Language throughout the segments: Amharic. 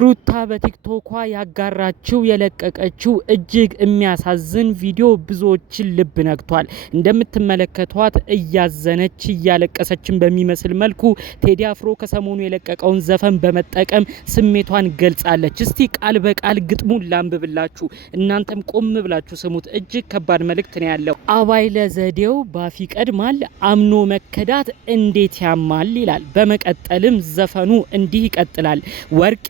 ሩታ በቲክቶኳ ያጋራችው የለቀቀችው እጅግ የሚያሳዝን ቪዲዮ ብዙዎችን ልብ ነክቷል። እንደምትመለከቷት እያዘነች እያለቀሰችን በሚመስል መልኩ ቴዲ አፍሮ ከሰሞኑ የለቀቀውን ዘፈን በመጠቀም ስሜቷን ገልጻለች። እስቲ ቃል በቃል ግጥሙን ላንብብላችሁ፣ እናንተም ቆም ብላችሁ ስሙት። እጅግ ከባድ መልእክት ነው ያለው። አባይ ለዘዴው ባፍ ይቀድማል፣ አምኖ መከዳት እንዴት ያማል ይላል። በመቀጠልም ዘፈኑ እንዲህ ይቀጥላል። ወርቅ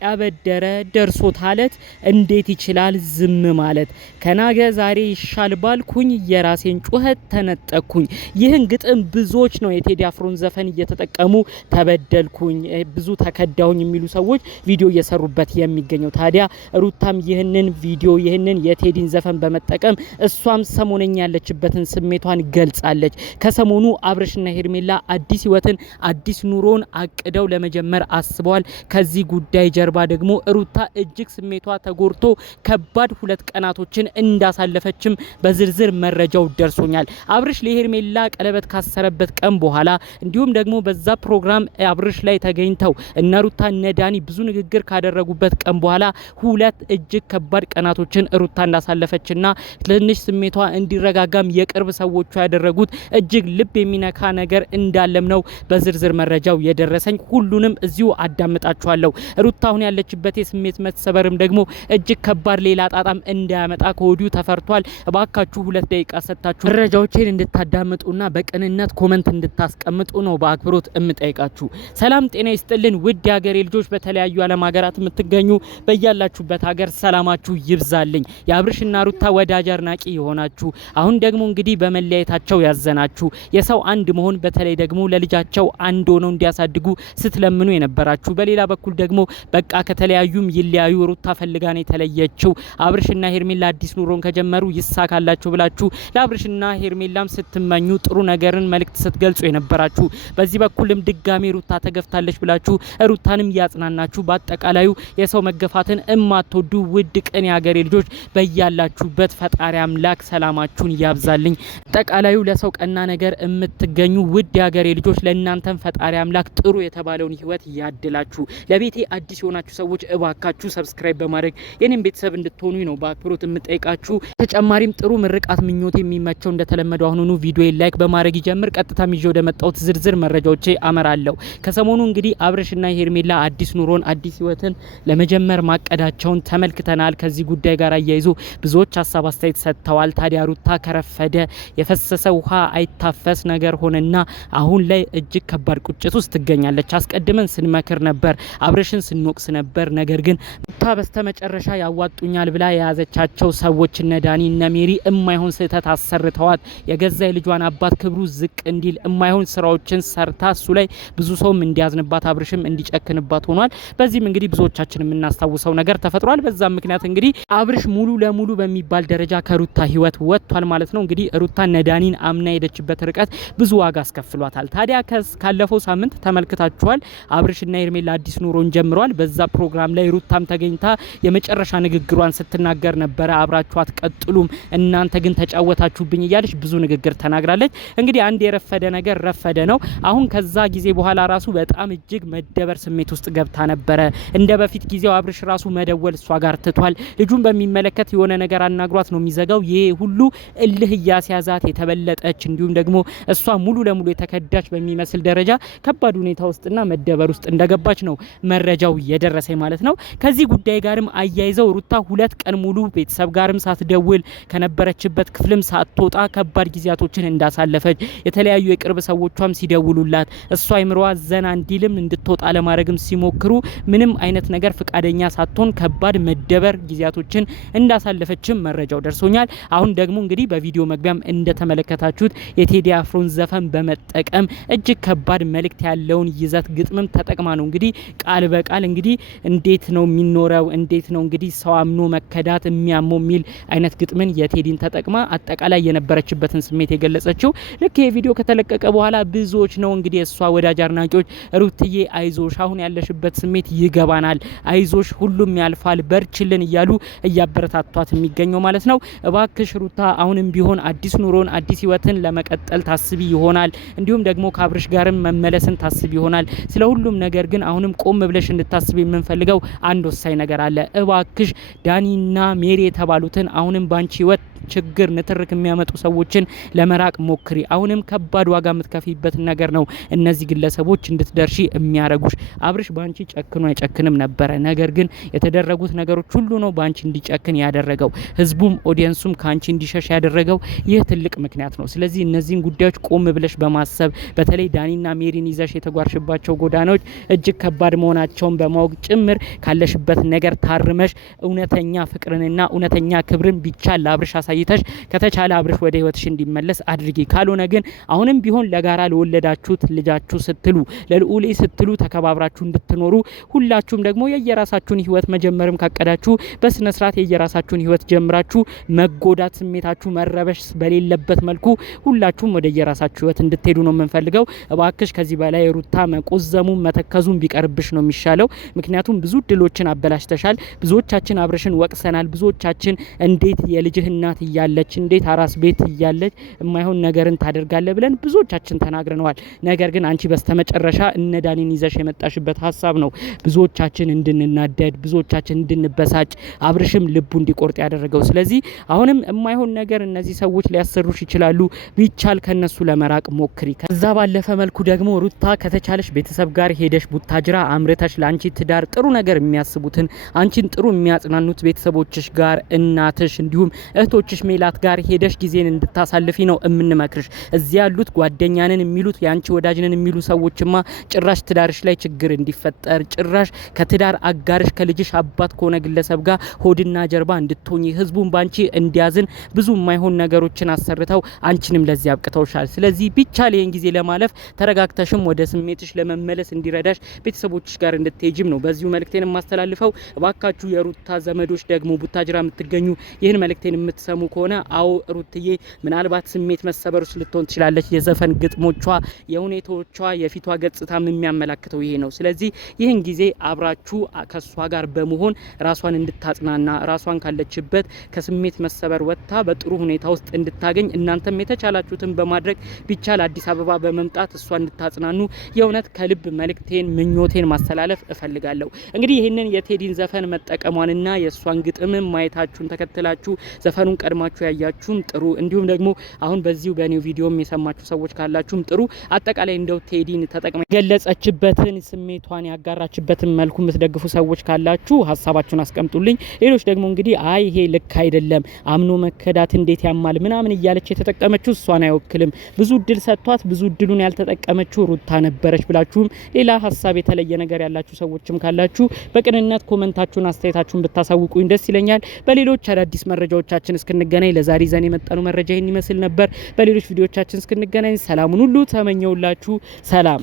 ደረ ደርሶት አለት እንዴት ይችላል ዝም ማለት? ከናገ ዛሬ ይሻል ባልኩኝ የራሴን ጩኸት ተነጠቅኩኝ። ይህን ግጥም ብዙዎች ነው የቴዲ አፍሮን ዘፈን እየተጠቀሙ ተበደልኩኝ፣ ብዙ ተከዳውኝ የሚሉ ሰዎች ቪዲዮ እየሰሩበት የሚገኘው። ታዲያ ሩታም ይህንን ቪዲዮ ይህንን የቴዲን ዘፈን በመጠቀም እሷም ሰሞነኛ ያለችበትን ስሜቷን ገልጻለች። ከሰሞኑ አብርሽና ሄርሜላ አዲስ ህይወትን አዲስ ኑሮን አቅደው ለመጀመር አስበዋል። ከዚህ ጉዳይ ጀርባ ደግሞ ሩታ እጅግ ስሜቷ ተጎርቶ ከባድ 2 ቀናቶችን እንዳሳለፈችም በዝርዝር መረጃው ደርሶኛል። አብርሽ ለሄርሜላ ቀለበት ካሰረበት ቀን በኋላ እንዲሁም ደግሞ በዛ ፕሮግራም አብርሽ ላይ ተገኝተው እነ ሩታ እነ ዳኒ ብዙ ንግግር ካደረጉበት ቀን በኋላ 2 እጅግ ከባድ ቀናቶችን ሩታ እንዳሳለፈችና ትንሽ ስሜቷ እንዲረጋጋም የቅርብ ሰዎቿ ያደረጉት እጅግ ልብ የሚነካ ነገር እንዳለም ነው በዝርዝር መረጃው የደረሰኝ። ሁሉንም እዚሁ አዳምጣችኋለሁ። ሩታ አሁን ያለችበት የስሜት መሰበርም ደግሞ እጅግ ከባድ ሌላ ጣጣም እንዳያመጣ ከወዲሁ ተፈርቷል። እባካችሁ 2 ደቂቃ ሰጣችሁ መረጃዎችን እንድታዳምጡና በቅንነት ኮሜንት እንድታስቀምጡ ነው በአክብሮት እምጠይቃችሁ። ሰላም ጤና ይስጥልን ውድ የሀገሬ ልጆች፣ በተለያዩ ዓለም ሀገራት የምትገኙ በያላችሁበት ሀገር ሰላማችሁ ይብዛልኝ። የአብርሽና ሩታ ወዳጅ አድናቂ የሆናችሁ አሁን ደግሞ እንግዲህ በመለያየታቸው ያዘናችሁ የሰው አንድ መሆን በተለይ ደግሞ ለልጃቸው አንድ ሆነው እንዲያሳድጉ ስትለምኑ የነበራችሁ፣ በሌላ በኩል ደግሞ በቃ ከተለያዩም ይለያዩ ሩታ ፈልጋን የተለየችው አብርሽና ሄርሜላ አዲስ ኑሮን ከጀመሩ ይሳካላችሁ ብላችሁ ለአብርሽና ሄርሜላም ስትመኙ ጥሩ ነገርን መልእክት ስትገልጹ የነበራችሁ፣ በዚህ በኩልም ድጋሚ ሩታ ተገፍታለች ብላችሁ ሩታንም ያጽናናችሁ፣ በአጠቃላዩ የሰው መገፋትን እማትወዱ ውድ ቅን ያገሬ ልጆች በያላችሁበት ፈጣሪ አምላክ ሰላማችሁን ያብዛልኝ። አጠቃላዩ ለሰው ቀና ነገር የምትገኙ ውድ ያገሬ ልጆች ለእናንተም ፈጣሪ አምላክ ጥሩ የተባለውን ህይወት ያድላችሁ። ለቤቴ አዲስ የሆናችሁ ሰዎች እባካችሁ ሰብስክራይብ በማድረግ የኔም ቤተሰብ እንድትሆኑ ነው በአክብሮት የምጠይቃችሁ። ተጨማሪም ጥሩ ምርቃት ምኞት የሚመቸው እንደተለመደው አሁኑኑ ቪዲዮ ላይክ በማድረግ ይጀምር። ቀጥታ ይዤ ወደ መጣሁት ዝርዝር መረጃዎቼ አመራለሁ። ከሰሞኑ እንግዲህ አብርሽና ሄርሜላ አዲስ ኑሮን አዲስ ህይወትን ለመጀመር ማቀዳቸውን ተመልክተናል። ከዚህ ጉዳይ ጋር አያይዞ ብዙዎች ሀሳብ አስተያየት ሰጥተዋል። ታዲያ ሩታ ከረፈደ የፈሰሰ ውሃ አይታፈስ ነገር ሆነና አሁን ላይ እጅግ ከባድ ቁጭት ውስጥ ትገኛለች። አስቀድመን ስንመክር ነበር፣ አብርሽን ስንወቅስ ነበር። ነገር ግን ሩታ በስተመጨረሻ ያዋጡኛል ብላ የያዘቻቸው ሰዎች እነ ዳኒ እነ ሜሪ እማይሆን ስህተት አሰርተዋት የገዛ ልጇን አባት ክብሩ ዝቅ እንዲል እማይሆን ስራዎችን ሰርታ እሱ ላይ ብዙ ሰውም እንዲያዝንባት አብርሽም እንዲጨክንባት ሆኗል። በዚህም እንግዲህ ብዙዎቻችን የምናስታውሰው ነገር ተፈጥሯል። በዛም ምክንያት እንግዲህ አብርሽ ሙሉ ለሙሉ በሚባል ደረጃ ከሩታ ህይወት ወጥቷል ማለት ነው። እንግዲህ ሩታ እነ ዳኒን አምና ሄደችበት ርቀት ብዙ ዋጋ አስከፍሏታል። ታዲያ ካለፈው ሳምንት ተመልክታችኋል። አብርሽና ሄርሜላ አዲስ ኑሮን ጀምረዋል። በዛ ፕሮግራም ላይ ሩታም ተገኝታ የመጨረሻ ንግግሯን ስትናገር ነበረ። አብራችሁ አትቀጥሉም እናንተ ግን ተጫወታችሁብኝ እያለች ብዙ ንግግር ተናግራለች። እንግዲህ አንድ የረፈደ ነገር ረፈደ ነው። አሁን ከዛ ጊዜ በኋላ ራሱ በጣም እጅግ መደበር ስሜት ውስጥ ገብታ ነበረ። እንደ በፊት ጊዜው አብርሽ ራሱ መደወል እሷ ጋር ትቷል። ልጁን በሚመለከት የሆነ ነገር አናግሯት ነው የሚዘጋው። ይሄ ሁሉ እልህ እያስያዛት የተበለጠች እንዲሁም ደግሞ እሷ ሙሉ ለሙሉ የተከዳች በሚመስል ደረጃ ከባድ ሁኔታ ውስጥና መደበር ውስጥ እንደገባች ነው መረጃው የደረሰኝ ማለት ነው። ከዚህ ጉዳይ ጋርም አያይዘው ሩታ 2 ቀን ሙሉ ቤተሰብ ጋርም ሳትደውል ከነበረችበት ክፍልም ሳትወጣ ከባድ ጊዜያቶችን እንዳሳለፈች የተለያዩ የቅርብ ሰዎቿም ሲደውሉላት እሷ አይምሮዋ ዘና እንዲልም እንድትወጣ ለማድረግም ሲሞክሩ ምንም አይነት ነገር ፍቃደኛ ሳትሆን ከባድ መደበር ጊዜያቶችን እንዳሳለፈችም መረጃው ደርሶኛል። አሁን ደግሞ እንግዲህ በቪዲዮ መግቢያም እንደተመለከታችሁት የቴዲ አፍሮን ዘፈን በመጠቀም እጅግ ከባድ መልእክት ያለውን ይዘት ግጥምም ተጠቅማ ነው እንግዲህ ቃል በቃል እንግዲህ እንዴት ነው የሚኖረው እንዴት ነው እንግዲህ ሰው አምኖ መከዳት የሚያመው የሚል አይነት ግጥምን የቴዲን ተጠቅማ አጠቃላይ የነበረችበትን ስሜት የገለጸችው። ልክ ይሄ ቪዲዮ ከተለቀቀ በኋላ ብዙዎች ነው እንግዲህ እሷ ወዳጅ አድናቂዎች ሩትዬ አይዞሽ፣ አሁን ያለሽበት ስሜት ይገባናል፣ አይዞሽ፣ ሁሉም ያልፋል፣ በርችልን እያሉ እያበረታቷት የሚገኘው ማለት ነው። እባክሽ ሩታ አሁንም ቢሆን አዲስ ኑሮን አዲስ ህይወትን ለመቀጠል ታስቢ ይሆናል፣ እንዲሁም ደግሞ ከአብርሽ ጋርም መመለስን ታስቢ ይሆናል። ስለ ሁሉም ነገር ግን አሁንም ቆም ብለሽ እንድታስቢ የምንፈልግ የምፈልገው አንድ ወሳኝ ነገር አለ። እባክሽ ዳኒና ሜሪ የተባሉትን አሁንም ባንቺ ህይወት ችግር ንትርክ የሚያመጡ ሰዎችን ለመራቅ ሞክሪ። አሁንም ከባድ ዋጋ የምትከፊበት ነገር ነው እነዚህ ግለሰቦች እንድትደርሺ የሚያረጉሽ። አብርሽ ባንቺ ጨክኖ አይጨክንም ነበረ፣ ነገር ግን የተደረጉት ነገሮች ሁሉ ነው ባንቺ እንዲጨክን ያደረገው። ህዝቡም ኦዲየንሱም ካንቺ እንዲሸሽ ያደረገው ይህ ትልቅ ምክንያት ነው። ስለዚህ እነዚህን ጉዳዮች ቆም ብለሽ በማሰብ በተለይ ዳኒና ሜሪን ይዘሽ የተጓርሽባቸው ጎዳናዎች እጅግ ከባድ መሆናቸውን በማወቅ ጭምር ካለሽበት ነገር ታርመሽ እውነተኛ ፍቅርንና እውነተኛ ክብርን ቢቻል ለአብርሽ አሳይተሽ ከተቻለ አብርሽ ወደ ህይወትሽ እንዲመለስ አድርጊ። ካልሆነ ግን አሁንም ቢሆን ለጋራ ለወለዳችሁት ልጃችሁ ስትሉ ለልዑሌ ስትሉ ተከባብራችሁ እንድትኖሩ ሁላችሁም ደግሞ የየራሳችሁን ህይወት መጀመርም ካቀዳችሁ በስነ ስርዓት የየራሳችሁን ህይወት ጀምራችሁ መጎዳት ስሜታችሁ መረበሽ በሌለበት መልኩ ሁላችሁም ወደ የራሳችሁ ህይወት እንድትሄዱ ነው የምንፈልገው። እባክሽ ከዚህ በላይ ሩታ መቆዘሙ መተከዙን ቢቀርብሽ ነው የሚሻለው። ምክንያቱም ብዙ ድሎችን አበላሽተሻል። ብዙዎቻችን አብርሽን ወቅሰናል። ብዙዎቻችን እንዴት የልጅህ እናት እያለች እንዴት አራስ ቤት እያለች የማይሆን ነገርን ታደርጋለ ብለን ብዙዎቻችን ተናግረናል። ነገር ግን አንቺ በስተመጨረሻ እነ ዳኒን ይዘሽ የመጣሽበት ሀሳብ ነው ብዙዎቻችን እንድንናደድ፣ ብዙዎቻችን እንድንበሳጭ፣ አብርሽም ልቡ እንዲቆርጥ ያደረገው። ስለዚህ አሁንም የማይሆን ነገር እነዚህ ሰዎች ሊያሰሩሽ ይችላሉ። ቢቻል ከነሱ ለመራቅ ሞክሪ። ከዛ ባለፈ መልኩ ደግሞ ሩታ ከተቻለሽ ቤተሰብ ጋር ሄደሽ ቡታጅራ አምርተሽ ለአንቺ ትዳር ጥሩ ነገር የሚያስቡትን አንቺን ጥሩ የሚያጽናኑት ቤተሰቦችሽ ጋር እናትሽ እንዲሁም እህቶችሽ ሜላት ጋር ሄደሽ ጊዜን እንድታሳልፊ ነው የምንመክርሽ። እዚያ ያሉት ጓደኛንን የሚሉት ያንቺ ወዳጅንን የሚሉ ሰዎችማ ጭራሽ ትዳርሽ ላይ ችግር እንዲፈጠር ጭራሽ ከትዳር አጋርሽ ከልጅሽ አባት ከሆነ ግለሰብ ጋር ሆድና ጀርባ እንድትሆኚ ህዝቡን ባንቺ እንዲያዝን ብዙ የማይሆን ነገሮችን አሰርተው አንቺንም ለዚህ አብቅተውሻል። ስለዚህ ቢቻል ይህን ጊዜ ለማለፍ ተረጋግተሽም ወደ ስሜትሽ ለመመለስ እንዲረዳሽ ቤተሰቦችሽ ጋር እንድትሄጂም ነው በዚሁ መልእክቴን የማስተላልፈው። እባካችሁ የሩታ ዘመዶች ደግሞ ቡታጅራ የምትገኙ ይህን መልእክቴን የምትሰሙ ከሆነ አው ሩትዬ ምናልባት ስሜት መሰበር ውስጥ ልትሆን ትችላለች። የዘፈን ግጥሞቿ የሁኔታዎቿ የፊቷ ገጽታም የሚያመላክተው ይሄ ነው። ስለዚህ ይህን ጊዜ አብራችሁ ከሷ ጋር በመሆን ራሷን እንድታጽናና ራሷን ካለችበት ከስሜት መሰበር ወጥታ በጥሩ ሁኔታ ውስጥ እንድታገኝ እናንተም የተቻላችሁትን በማድረግ ቢቻል አዲስ አበባ በመምጣት እሷ እንድታጽናኑ የእውነት ከልብ መልእክቴን ምኞቴን ማስተላለፍ እፈልጋለሁ። እንግዲህ ይህንን የቴዲን ዘፈን መጠቀሟንና የእሷን ግጥም ማየታችሁን ተከትላችሁ ዘፈኑን ቀድማችሁ ያያችሁም ጥሩ፣ እንዲሁም ደግሞ አሁን በዚሁ በኒው ቪዲዮም የሰማችሁ ሰዎች ካላችሁም ጥሩ። አጠቃላይ እንደው ቴዲን ተጠቅማ ገለጸችበትን ስሜቷን ያጋራችበትን መልኩ የምትደግፉ ሰዎች ካላችሁ ሀሳባችሁን አስቀምጡልኝ። ሌሎች ደግሞ እንግዲህ አይ ይሄ ልክ አይደለም አምኖ መከዳት እንዴት ያማል ምናምን እያለች የተጠቀመችው እሷን አይወክልም፣ ብዙ እድል ሰጥቷት ብዙ እድሉን ያልተጠቀመችው ሩታ ነበረች ብላችሁም ሌላ ሀሳብ የተለየ ነገር ያላችሁ ሰዎችም ካላችሁ በቅንነት ኮመንታችሁን አስተያየታችሁን ብታሳውቁኝ ደስ ይለኛል። በሌሎች አዳዲስ መረጃዎቻችን እስክንገናኝ ለዛሬ ዘን የመጣነው መረጃ ይህን ይመስል ነበር። በሌሎች ቪዲዮዎቻችን እስክንገናኝ ሰላሙን ሁሉ ተመኘውላችሁ። ሰላም